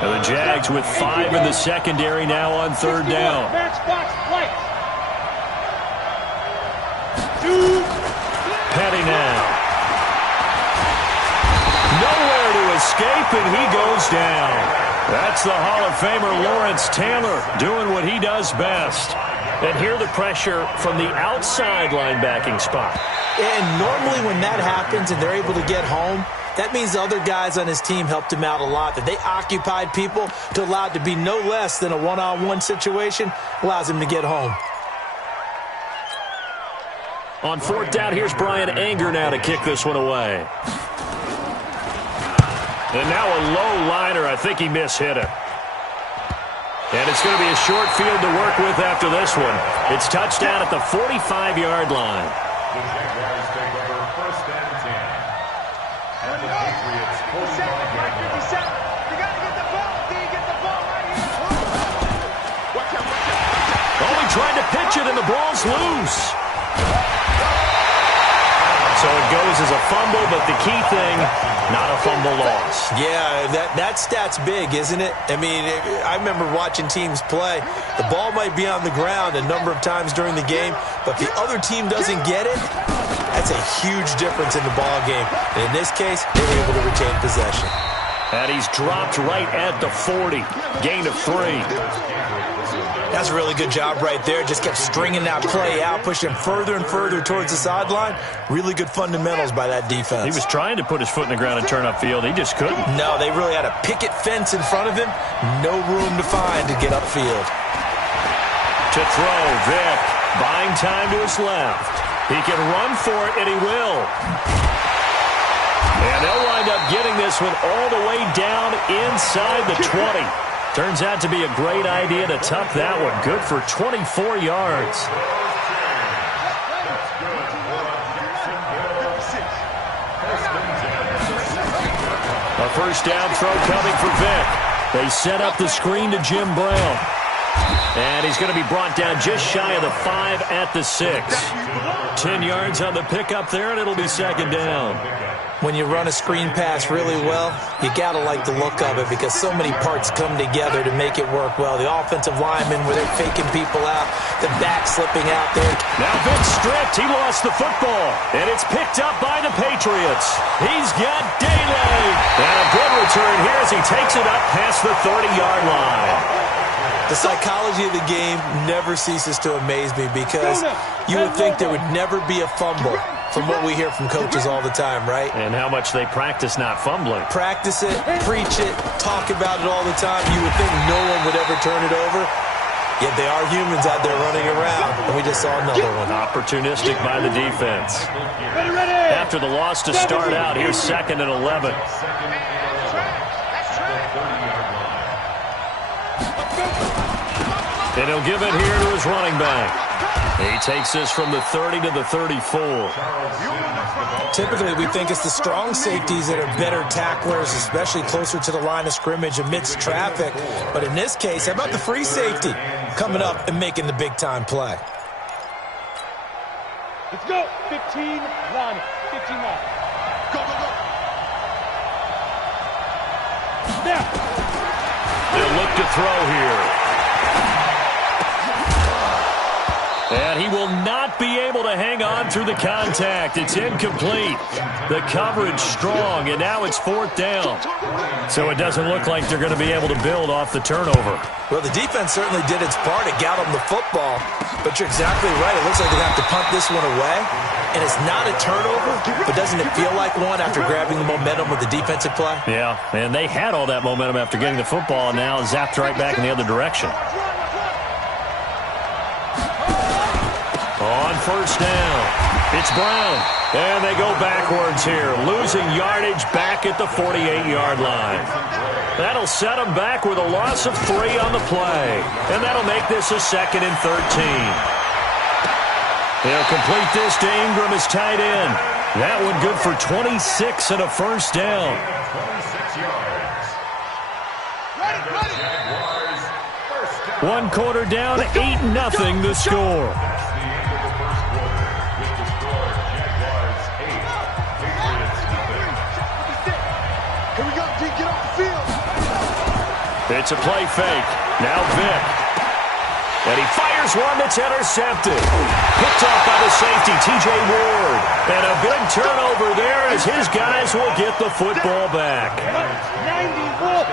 And the Jags with 5 in the secondary now on 3rd down. Petty now. Nowhere to escape, and he goes down. That's the Hall of Famer Lawrence Taylor doing what he does best. And here the pressure from the outside linebacking spot. And normally when that happens and they're able to get home, that means the other guys on his team helped him out a lot. That they occupied people to allow it to be no less than a one-on-one situation allows him to get home. On 4th down, here's Brian Anger now to kick this one away. And now a low liner. I think he mishit it. And it's going to be a short field to work with after this one. It's touchdown at the 45-yard line. The Jaguars take over 1st and 10. At the Patriots' 45-yard line. You got to get the ball. Do you get the ball right here? Watch out. Oh, he tried to pitch it, and the ball's loose. So it goes as a fumble, but the key thing, not a fumble loss. Yeah, that stat's big, isn't it? I mean, I remember watching teams play. The ball might be on the ground a number of times during the game, but if the other team doesn't get it, that's a huge difference in the ball game. And in this case, they were able to retain possession. And he's dropped right at the 40. Gain of 3. That's a really good job right there. Just kept stringing that play out, pushing further and further towards the sideline. Really good fundamentals by that defense. He was trying to put his foot in the ground and turn upfield. He just couldn't. No, they really had a picket fence in front of him. No room to find to get upfield. To throw, Vick. Buying time to his left. He can run for it, and he will. And they'll wind up getting this one all the way down inside the 20. Turns out to be a great idea to tuck that one. Good for 24 yards. A 1st down throw coming for Vick. They set up the screen to Jim Brown. And he's going to be brought down just shy of the 5 at the 6. 10 yards on the pickup there, and it'll be 2nd down. When you run a screen pass really well, you got to like the look of it because so many parts come together to make it work well. The offensive linemen, where they're faking people out, the back slipping out there. Now Vick stripped. He lost the football, and it's picked up by the Patriots. He's got daylight. And a good return here as he takes it up past the 30-yard line. The psychology of the game never ceases to amaze me because you would think there would never be a fumble from what we hear from coaches all the time, right? And how much they practice not fumbling. Practice it, preach it, talk about it all the time. You would think no one would ever turn it over. Yet they are humans out there running around, and we just saw another one. Opportunistic by the defense. After the loss to start out, here's 2nd and 11. And he'll give it here to his running back. He takes this from the 30 to the 34. Typically, we think it's the strong safeties that are better tacklers, especially closer to the line of scrimmage amidst traffic. But in this case, how about the free safety coming up and making the big-time play? Let's go. 15, Ronnie. 15 now. Go, go, go. Now. They'll look to throw here. And he will not be able to hang on through the contact. It's incomplete. The coverage strong, and now it's 4th down. So it doesn't look like they're going to be able to build off the turnover. Well, the defense certainly did its part. It got them the football. But you're exactly right. It looks like they're going to have to punt this one away. And it's not a turnover, but doesn't it feel like one after grabbing the momentum with the defensive play? Yeah, and they had all that momentum after getting the football, and now zapped right back in the other direction. On 1st down, it's Brown. And they go backwards here, losing yardage back at the 48-yard line. That'll set them back with a loss of 3 on the play. And that'll make this a 2nd and 13. They'll complete this to Ingram as tight end. That one good for 26 and a 1st down. 26 yards. 1 quarter down, 8-0 the score. It's a play fake. Now Vick. And he fires one that's intercepted. Picked off by the safety, T.J. Ward. And a big turnover there as his guys will get the football back. 91.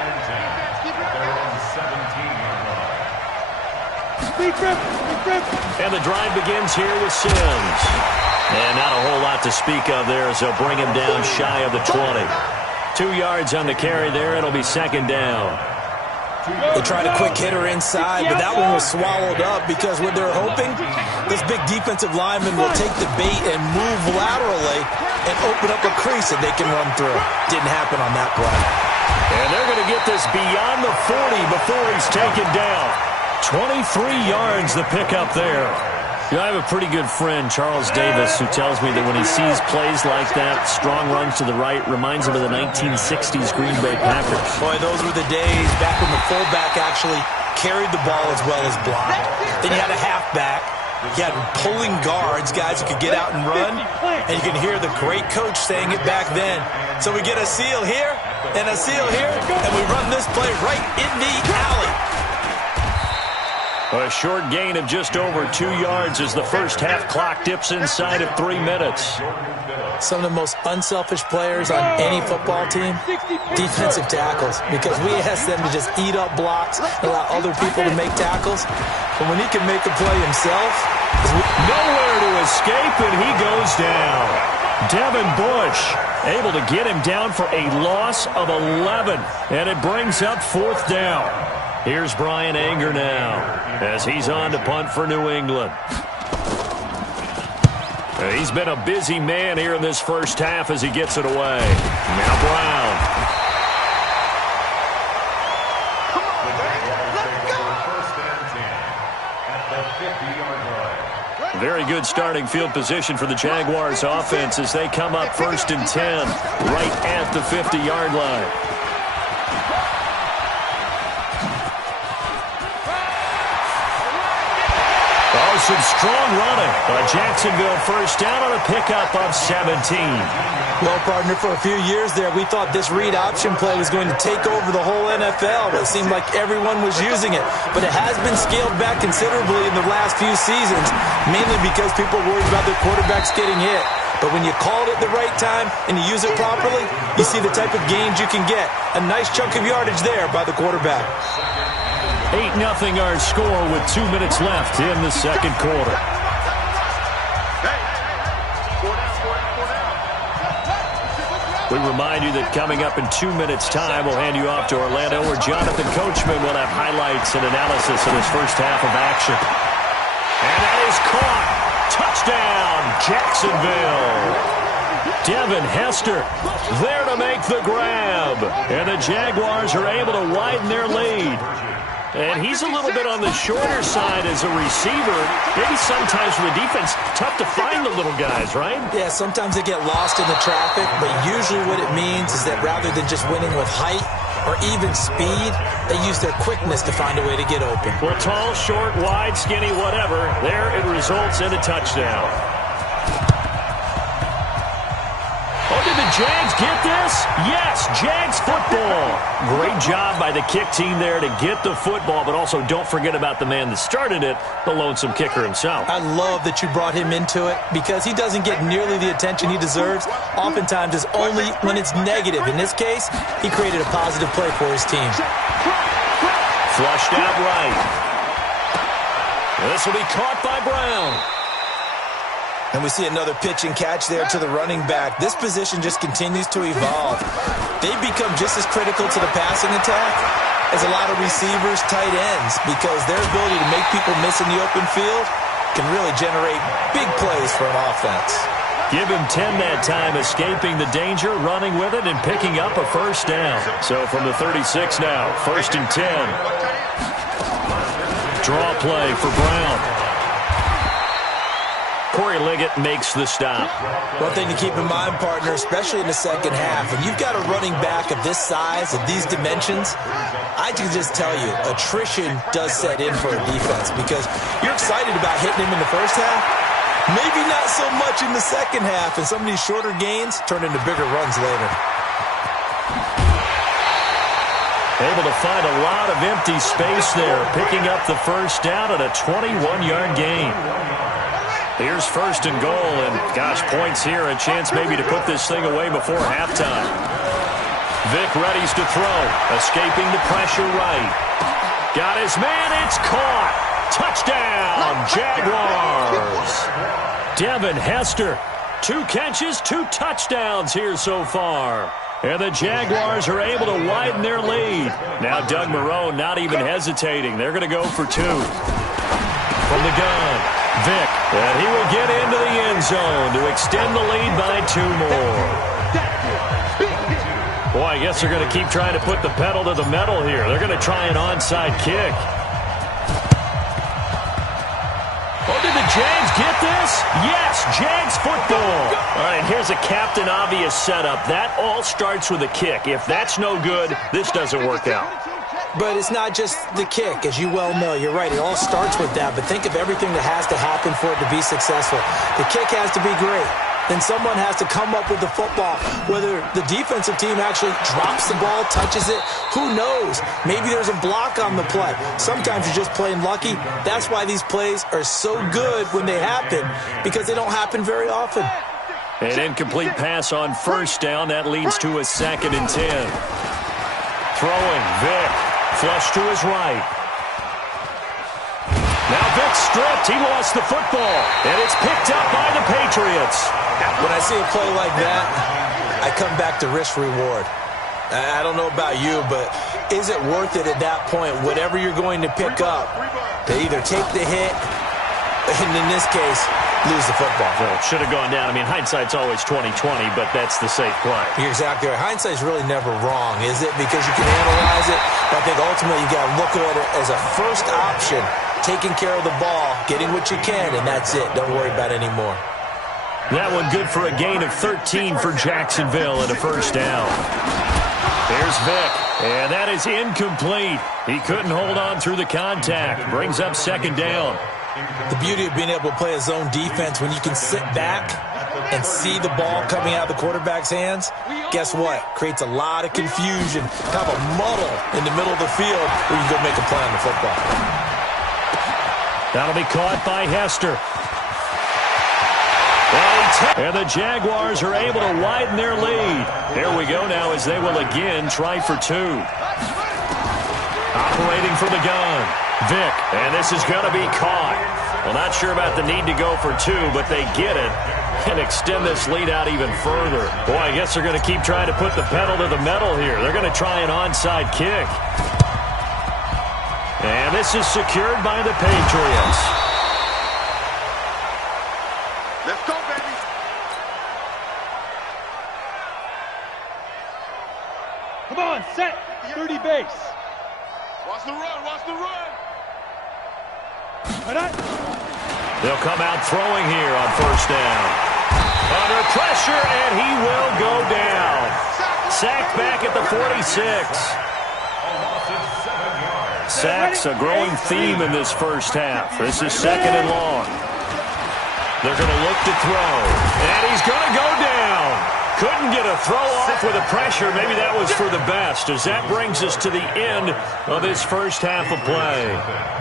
And the drive begins here with Sims. And not a whole lot to speak of there as they'll bring him down shy of the 20. 2 yards on the carry there. It'll be second down. They tried a quick hitter inside, but that one was swallowed up because what they're hoping, this big defensive lineman will take the bait and move laterally and open up a crease that they can run through. Didn't happen on that play. And they're going to get this beyond the 40 before he's taken down. 23 yards the pickup there. You know, I have a pretty good friend, Charles Davis, who tells me that when he sees plays like that, strong runs to the right, reminds him of the 1960s Green Bay Packers. Boy, those were the days back when the fullback actually carried the ball as well as blocked. Then you had a halfback. You had pulling guards, guys who could get out and run. And you can hear the great coach saying it back then. So we get a seal here and a seal here, and we run this play right in the alley. A short gain of just over 2 yards as the first half clock dips inside of 3 minutes. Some of the most unselfish players on any football team, defensive tackles, because we ask them to just eat up blocks, allow other people to make tackles. But when he can make a play himself, nowhere to escape, and he goes down. Devin Bush able to get him down for a loss of 11, and it brings up fourth down. Here's Brian Anger now as he's on to punt for New England. He's been a busy man here in this first half as he gets it away. Now Brown. Come on, man. Let's go. Very good starting field position for the Jaguars offense as they come up 1st and 10 right at the 50-yard line. Some strong running. Jacksonville first down on a pickup of 17. Well, partner, for a few years there, we thought this read option play was going to take over the whole NFL. It seemed like everyone was using it. But it has been scaled back considerably in the last few seasons, mainly because people are worried about their quarterbacks getting hit. But when you call it at the right time and you use it properly, you see the type of gains you can get. A nice chunk of yardage there by the quarterback. 8-0 our score with 2 minutes left in the second quarter. We remind you that coming up in 2 minutes' time, we'll hand you off to Orlando, where Jonathan Coachman will have highlights and analysis of his first half of action. And that is caught. Touchdown, Jacksonville. Devin Hester there to make the grab. And the Jaguars are able to widen their lead. And he's a little bit on the shorter side as a receiver. Maybe sometimes for the defense, tough to find the little guys, right? Yeah, sometimes they get lost in the traffic, but usually what it means is that rather than just winning with height or even speed, they use their quickness to find a way to get open. Well, tall, short, wide, skinny, whatever, there it results in a touchdown. Oh, did the Jags get this? Yes, Jags football. Great job by the kick team there to get the football, but also don't forget about the man that started it, the lonesome kicker himself. I love that you brought him into it because he doesn't get nearly the attention he deserves. Oftentimes it's only when it's negative. In this case, he created a positive play for his team. Flushed out right. This will be caught by Brown. And we see another pitch and catch there to the running back. This position just continues to evolve. They become just as critical to the passing attack as a lot of receivers, tight ends, because their ability to make people miss in the open field can really generate big plays for an offense. Give him 10 that time, escaping the danger, running with it, and picking up a first down. So from the 36 now, 1st and 10. Draw play for Brown. Corey Liggett makes the stop. One thing to keep in mind, partner, especially in the second half, when you've got a running back of this size, of these dimensions, I can just tell you, attrition does set in for a defense because you're excited about hitting him in the first half. Maybe not so much in the second half, and some of these shorter gains turn into bigger runs later. Able to find a lot of empty space there, picking up the first down at a 21-yard gain. Here's first and goal, and gosh, points here, a chance maybe to put this thing away before halftime. Vick readies to throw, escaping the pressure right. Got his man, it's caught. Touchdown, Jaguars. Devin Hester, 2 catches, 2 touchdowns here so far. And the Jaguars are able to widen their lead. Now Doug Marrone not even hesitating. They're going to go for 2. From the gun, Vick, and he will get into the end zone to extend the lead by 2 more. Boy, I guess they're going to keep trying to put the pedal to the metal here. They're going to try an onside kick. Oh, did the Jags get this? Yes, Jags football. All right, here's a Captain Obvious setup. That all starts with a kick. If that's no good, this doesn't work out. But it's not just the kick, as you well know. You're right, it all starts with that. But think of everything that has to happen for it to be successful. The kick has to be great. Then someone has to come up with the football. Whether the defensive team actually drops the ball, touches it, who knows? Maybe there's a block on the play. Sometimes you're just plain lucky. That's why these plays are so good when they happen, because they don't happen very often. An incomplete pass on first down. That leads to a 2nd and 10. Throwing, Vick. Flush to his right. Now Vick stripped. He lost the football. And it's picked up by the Patriots. When I see a play like that, I come back to risk-reward. I don't know about you, but is it worth it at that point, whatever you're going to pick up, to either take the hit, and in this case, lose the football? Well, it should have gone down. I mean, hindsight's always 20/20, but that's the safe play. You're exactly right. Hindsight's really never wrong, is it? Because you can analyze it, but I think ultimately you got to look at it as a first option, taking care of the ball, getting what you can, and that's it. Don't worry about it anymore. That one good for a gain of 13 for Jacksonville and a first down. Here's Vick, and that is incomplete. He couldn't hold on through the contact. Brings up 2nd down. The beauty of being able to play a zone defense when you can sit back and see the ball coming out of the quarterback's hands, guess what? Creates a lot of confusion, kind of a muddle in the middle of the field where you can go make a play on the football. That'll be caught by Hester. And the Jaguars are able to widen their lead. Here we go now as they will again try for 2. Operating from the gun, Vick, and this is going to be caught. Well, not sure about the need to go for 2, but they get it and extend this lead out even further. Boy, I guess they're going to keep trying to put the pedal to the metal here. They're going to try an onside kick. And this is secured by the Patriots. Let's go, baby. Come on, set. 30 base. Watch the run, watch the run. They'll come out throwing here on first down. Under pressure, and he will go down. Sacked back at the 46. Sacks a growing theme in this first half. This is 2nd and long. They're going to look to throw. And he's going to go down. Couldn't get a throw off with the pressure. Maybe that was for the best, as that brings us to the end of this first half of play.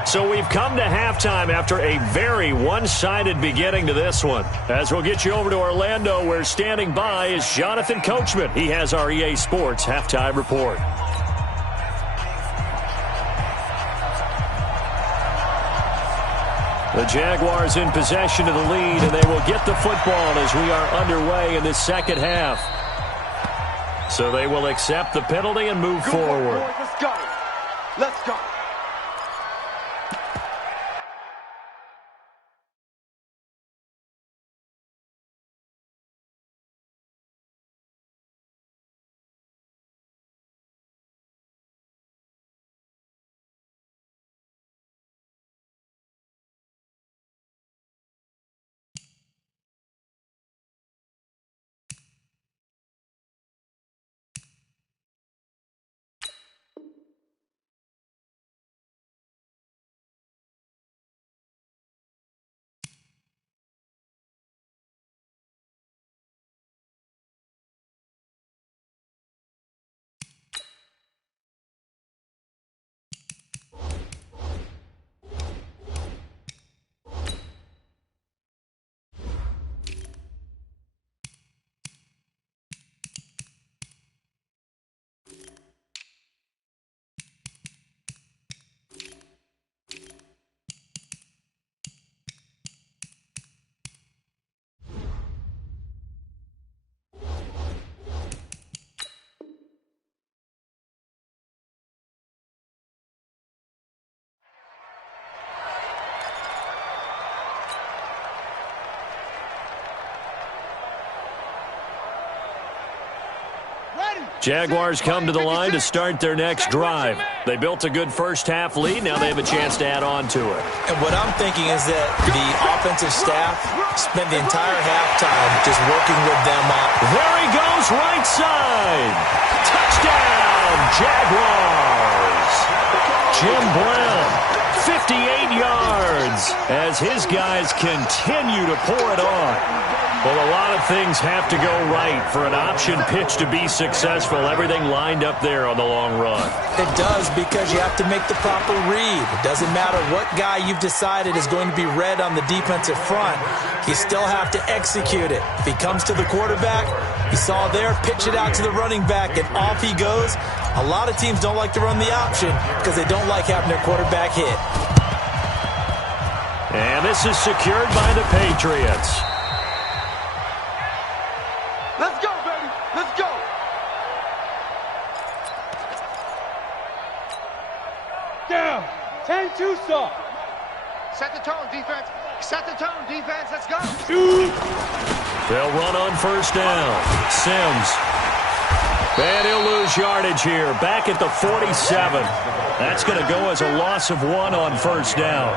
So we've come to halftime after a very one-sided beginning to this one. As we'll get you over to Orlando, where standing by is Jonathan Coachman. He has our EA Sports halftime report. The Jaguars in possession of the lead, and they will get the football as we are underway in this second half. So they will accept the penalty and move forward. Let's go. Let's go. Jaguars come to the line to start their next drive. They built a good first-half lead. Now they have a chance to add on to it. And what I'm thinking is that the offensive staff spent the entire halftime just working with them up. There he goes, right side. Touchdown, Jaguars. Jim Brown, 58 yards as his guys continue to pour it on. Well, a lot of things have to go right for an option pitch to be successful. Everything lined up there on the long run. It does, because you have to make the proper read. It doesn't matter what guy you've decided is going to be read on the defensive front. You still have to execute it. If he comes to the quarterback, you saw there, pitch it out to the running back, and off he goes. A lot of teams don't like to run the option because they don't like having their quarterback hit. And this is secured by the Patriots. Let's go, baby. Let's go. Down. 10-2 soft. Set the tone, defense. Set the tone, defense. Let's go. Shoot. They'll run on first down. Sims. And he'll lose yardage here. Back at the 47. That's going to go as a loss of 1 on first down.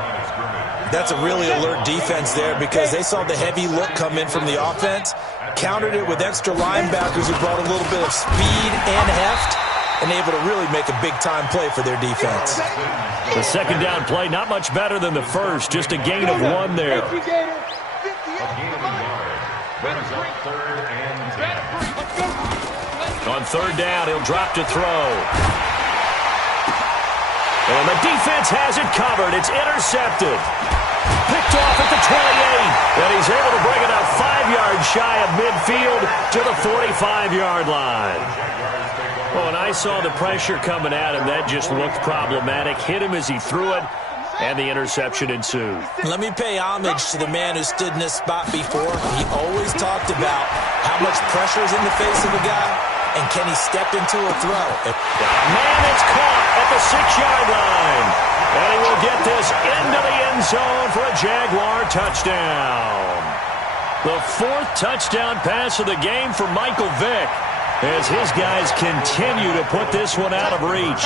That's a really alert defense there, because they saw the heavy look come in from the offense, countered it with extra linebackers who brought a little bit of speed and heft, and able to really make a big-time play for their defense. The second down play, not much better than the first, just a gain of 1 there. On third down, he'll drop to throw. And the defense has it covered. It's intercepted. Picked off at the 28. And he's able to bring it up 5 yards shy of midfield to the 45-yard line. Well, when I saw the pressure coming at him, that just looked problematic. Hit him as he threw it, and the interception ensued. Let me pay homage to the man who stood in this spot before. He always talked about how much pressure is in the face of a guy, and can he step into a throw. Man, it's caught at the 6-yard line. And he will get this into the end zone for a Jaguar touchdown. The 4th touchdown pass of the game for Michael Vick, as his guys continue to put this one out of reach.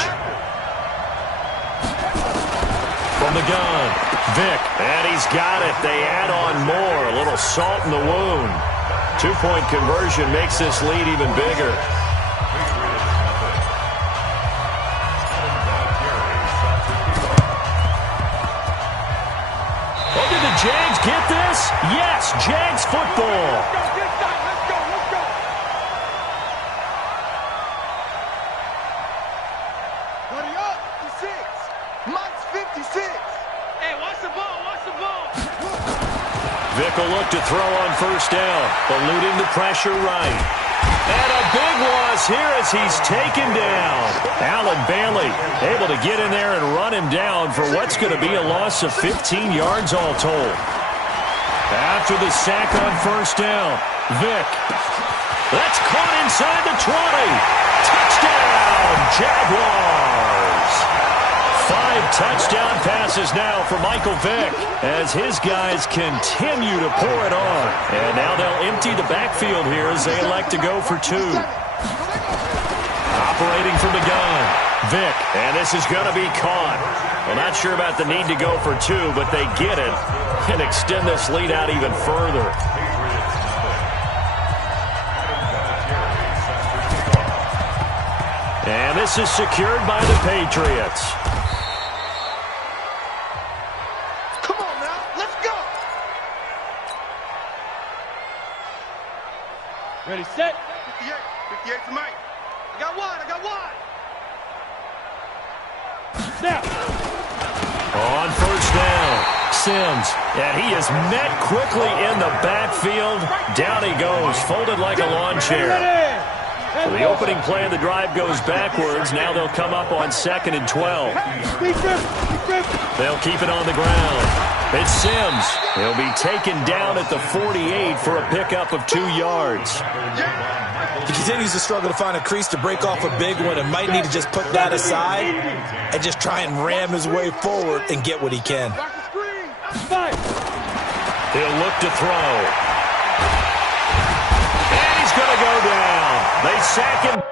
From the gun, Vick, and he's got it. They add on more, a little salt in the wound. 2-point conversion makes this lead even bigger. Oh, did the Jags get this? Yes, Jags football. Let's go. Buddy up, 56. Mike's 56. Hey, watch the ball. Vick will look to throw on first down, eluding the pressure right. And a big loss here as he's taken down. Allen Bailey able to get in there and run him down for what's going to be a loss of 15 yards all told. After the sack on first down, Vick. That's caught inside the 20. Touchdown, Jaguars. 5 touchdown passes now for Michael Vick as his guys continue to pour it on. And now they'll empty the backfield here as they elect to go for 2. Operating from the gun, Vick, and this is going to be caught. Well, not sure about the need to go for 2, but they get it and extend this lead out even further. And this is secured by the Patriots. Ready, set. 58 for Mike. I got one. Now. On first down, Sims. And he is met quickly in the backfield. Down he goes, folded like a lawn chair. So the opening play of the drive goes backwards. Now they'll come up on 2nd and 12. They'll keep it on the ground. It's Sims. He'll be taken down at the 48 for a pickup of 2 yards. He continues to struggle to find a crease to break off a big one and might need to just put that aside and just try and ram his way forward and get what he can. He'll look to throw. And he's going to go down. They sack him.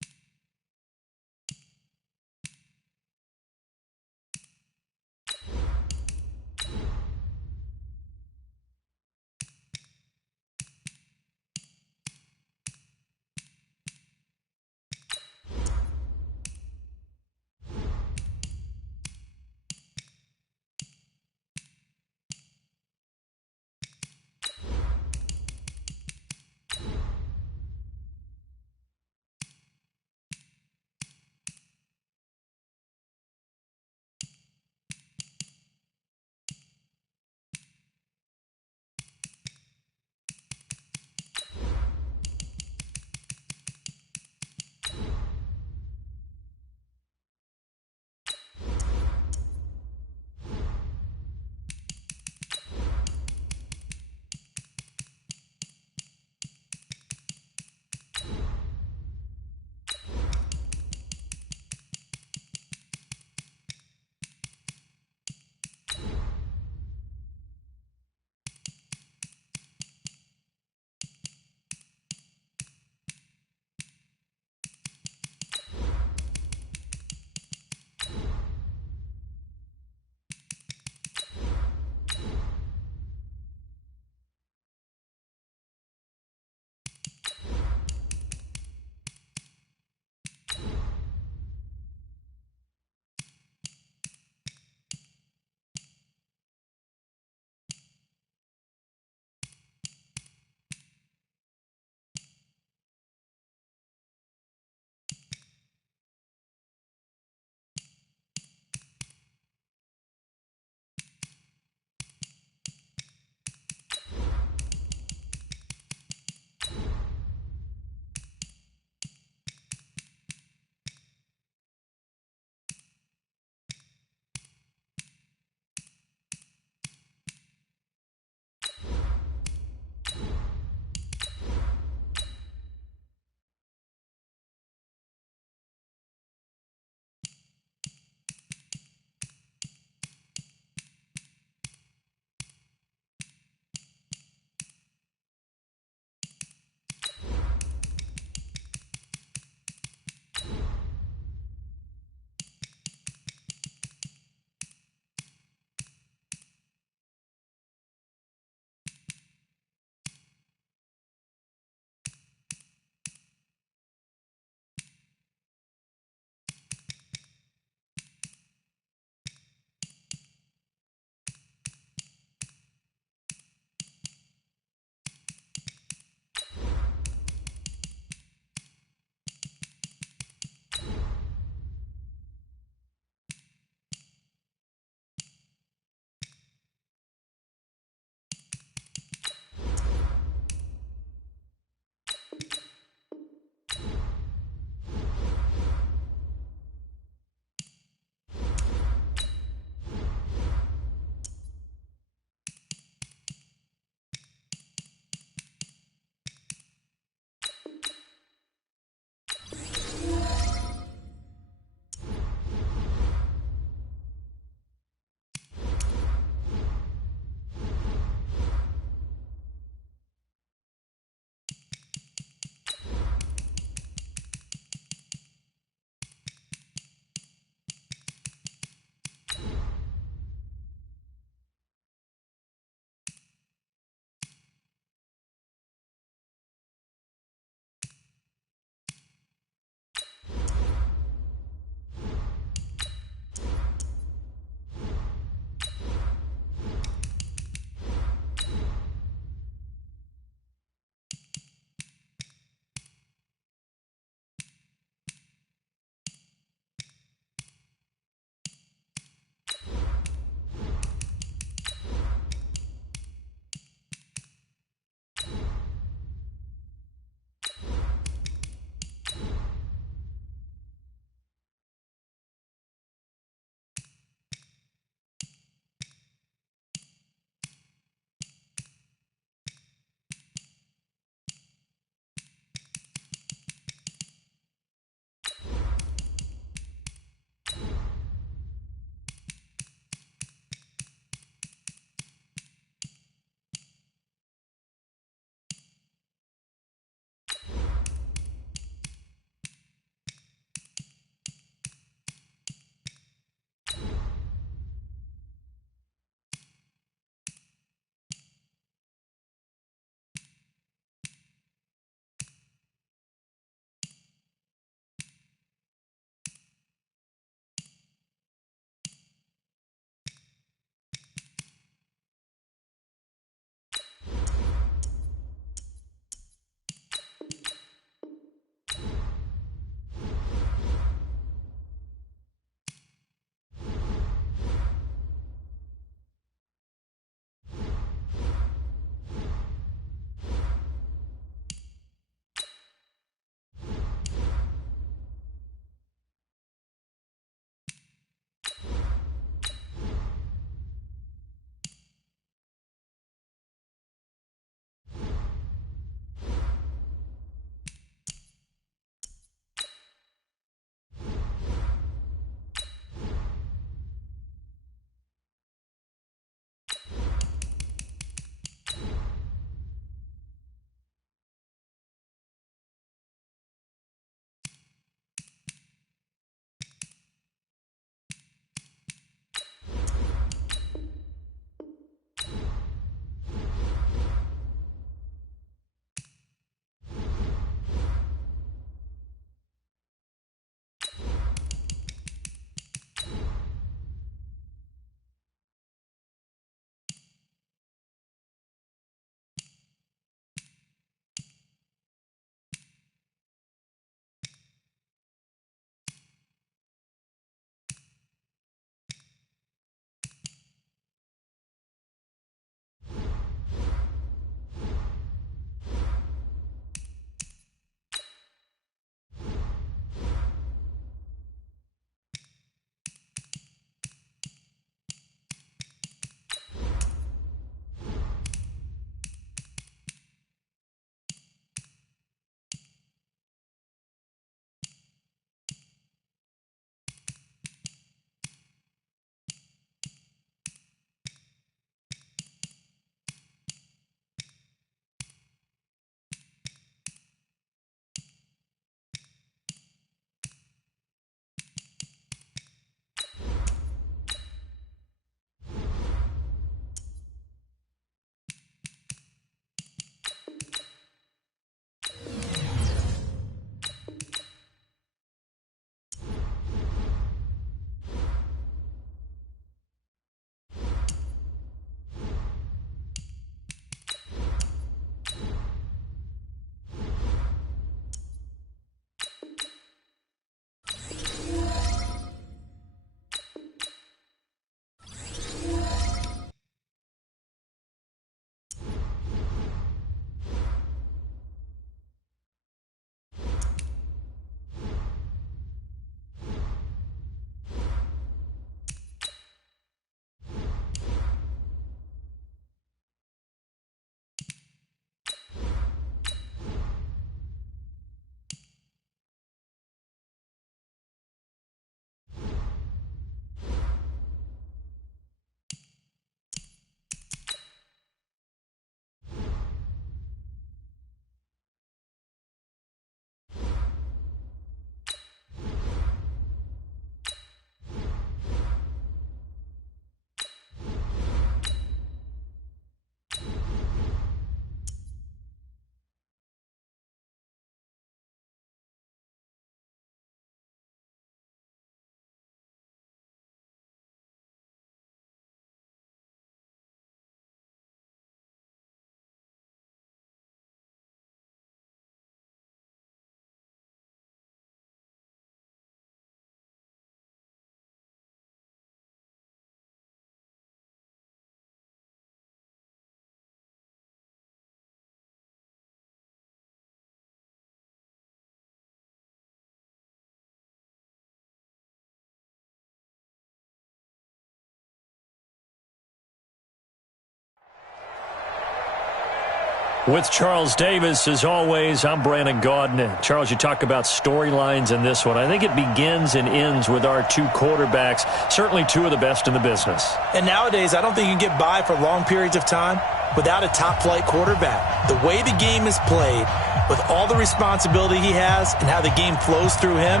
With Charles Davis, as always, I'm Brandon Gaudin. Charles, you talk about storylines in this one. I think it begins and ends with our two quarterbacks, certainly two of the best in the business. And nowadays, I don't think you can get by for long periods of time without a top-flight quarterback. The way the game is played, with all the responsibility he has and how the game flows through him,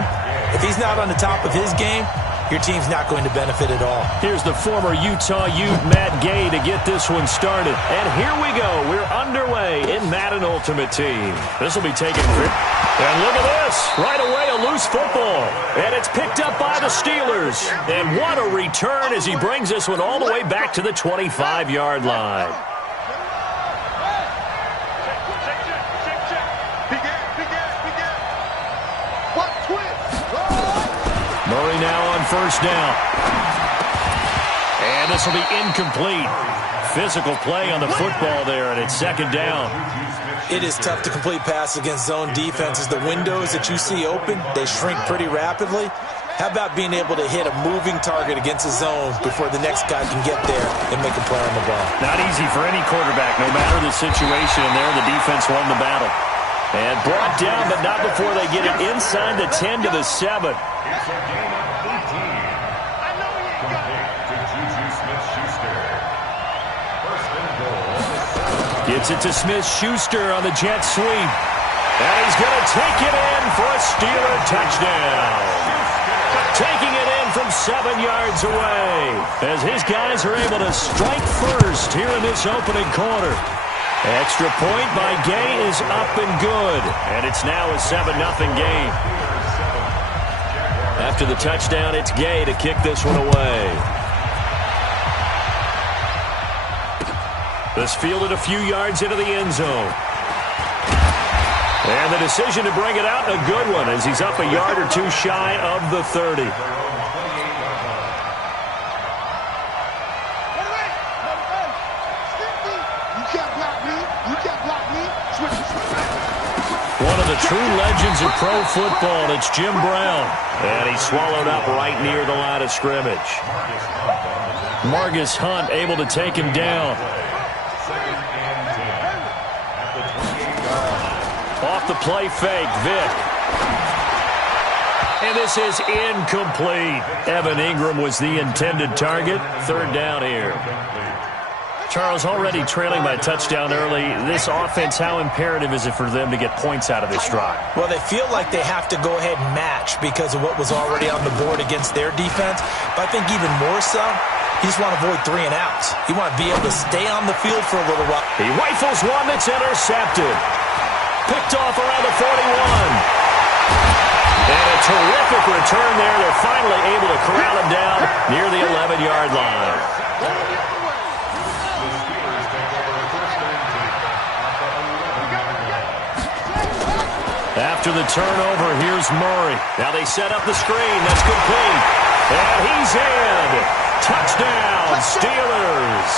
if he's not on the top of his game, your team's not going to benefit at all. Here's the former Utah Ute, Matt Gay, to get this one started. And here we go. We're underway in Madden Ultimate Team. This will be taken. And look at this. Right away, a loose football. And it's picked up by the Steelers. And what a return as he brings this one all the way back to the 25-yard line. Murray now on first down. And this will be incomplete. Physical play on the football there, and it's second down. It is tough to complete passes against zone defenses. The windows that you see open, they shrink pretty rapidly. How about being able to hit a moving target against a zone before the next guy can get there and make a play on the ball? Not easy for any quarterback, no matter the situation. And there, the defense won the battle. And brought down, but not before they get it inside the 10 to the 7. It's a gain of 18. Complete to Juju Smith-Schuster. First and goal. Gets it to Smith-Schuster on the jet sweep. And he's going to take it in for a Steeler touchdown. Taking it in from 7 yards away as his guys are able to strike first here in this opening quarter. Extra point by Gay is up and good. And it's now a 7-0 game. After the touchdown, it's Gay to kick this one away. This fielded a few yards into the end zone. And the decision to bring it out, a good one, as he's up a yard or two shy of the 30. One of the true legends of pro football, and it's Jim Brown. And he's swallowed up right near the line of scrimmage. Margus Hunt able to take him down. Off the play fake, Vick. And this is incomplete. Evan Ingram was the intended target. Third down here. Charles, already trailing by a touchdown early. This offense, how imperative is it for them to get points out of this drive? Well, they feel like they have to go ahead and match because of what was already on the board against their defense. But I think even more so, you just want to avoid 3 and outs. You want to be able to stay on the field for a little while. He rifles one that's intercepted. Picked off around the 41. And a terrific return there. They're finally able to corral him down near the 11-yard line. After the turnover, here's Murray. Now they set up the screen. That's complete. And he's in. Touchdown, Steelers.